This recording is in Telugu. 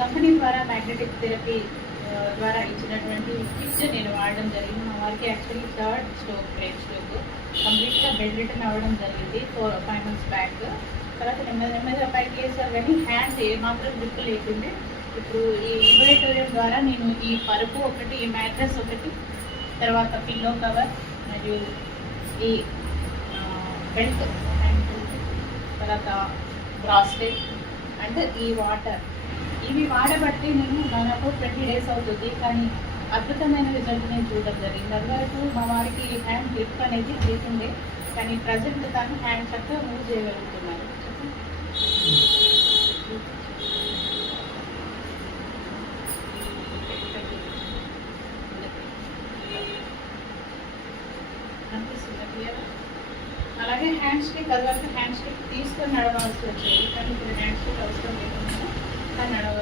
కంపెనీ ద్వారా మ్యాగ్నెటిక్ థెరపీ ద్వారా ఇచ్చినటువంటి కిట్ నేను వాడడం జరిగింది. మా వారికి actually third stroke, brain stroke, కంప్లీట్గా బెడ్ రిటర్న్ అవ్వడం జరిగింది 5 months బ్యాక్. తర్వాత నెమ్మదిగా పైకి వేసారు కానీ హ్యాండ్ ఏమాత్రం గ్రిప్ లేకుండే. ఇప్పుడు ఈ ఇన్వైటోరియం ద్వారా నేను ఈ పరుపు ఒకటి, ఈ మ్యాట్రెస్ ఒకటి, తర్వాత పిల్లో కవర్ మరియు ఈ బెల్ట్ హ్యాండ్ బెల్ట్, తర్వాత బ్రాస్లెట్ అండ్ ఈ వాటర్, ఇవి వాడబట్టి నేను దాదాపు 20 days అవుతుంది. కానీ అద్భుతమైన రిజల్ట్ నేను చూడడం జరిగింది. అందువరకు మా వారికి హ్యాండ్ గ్రిప్ అనేది లేకుండే, కానీ ప్రజెంట్ తను హ్యాండ్ చక్కగా మూవ్ చేయగలుగుతున్నారు. అలాగే హ్యాండ్ స్టిక్, అది వరకు హ్యాండ్ స్టిక్ తీసుకొని నడవాల్సి వచ్చేది, కానీ ఇప్పుడు హ్యాండ్ స్టిక్ అవసరం లేకుండా నడవ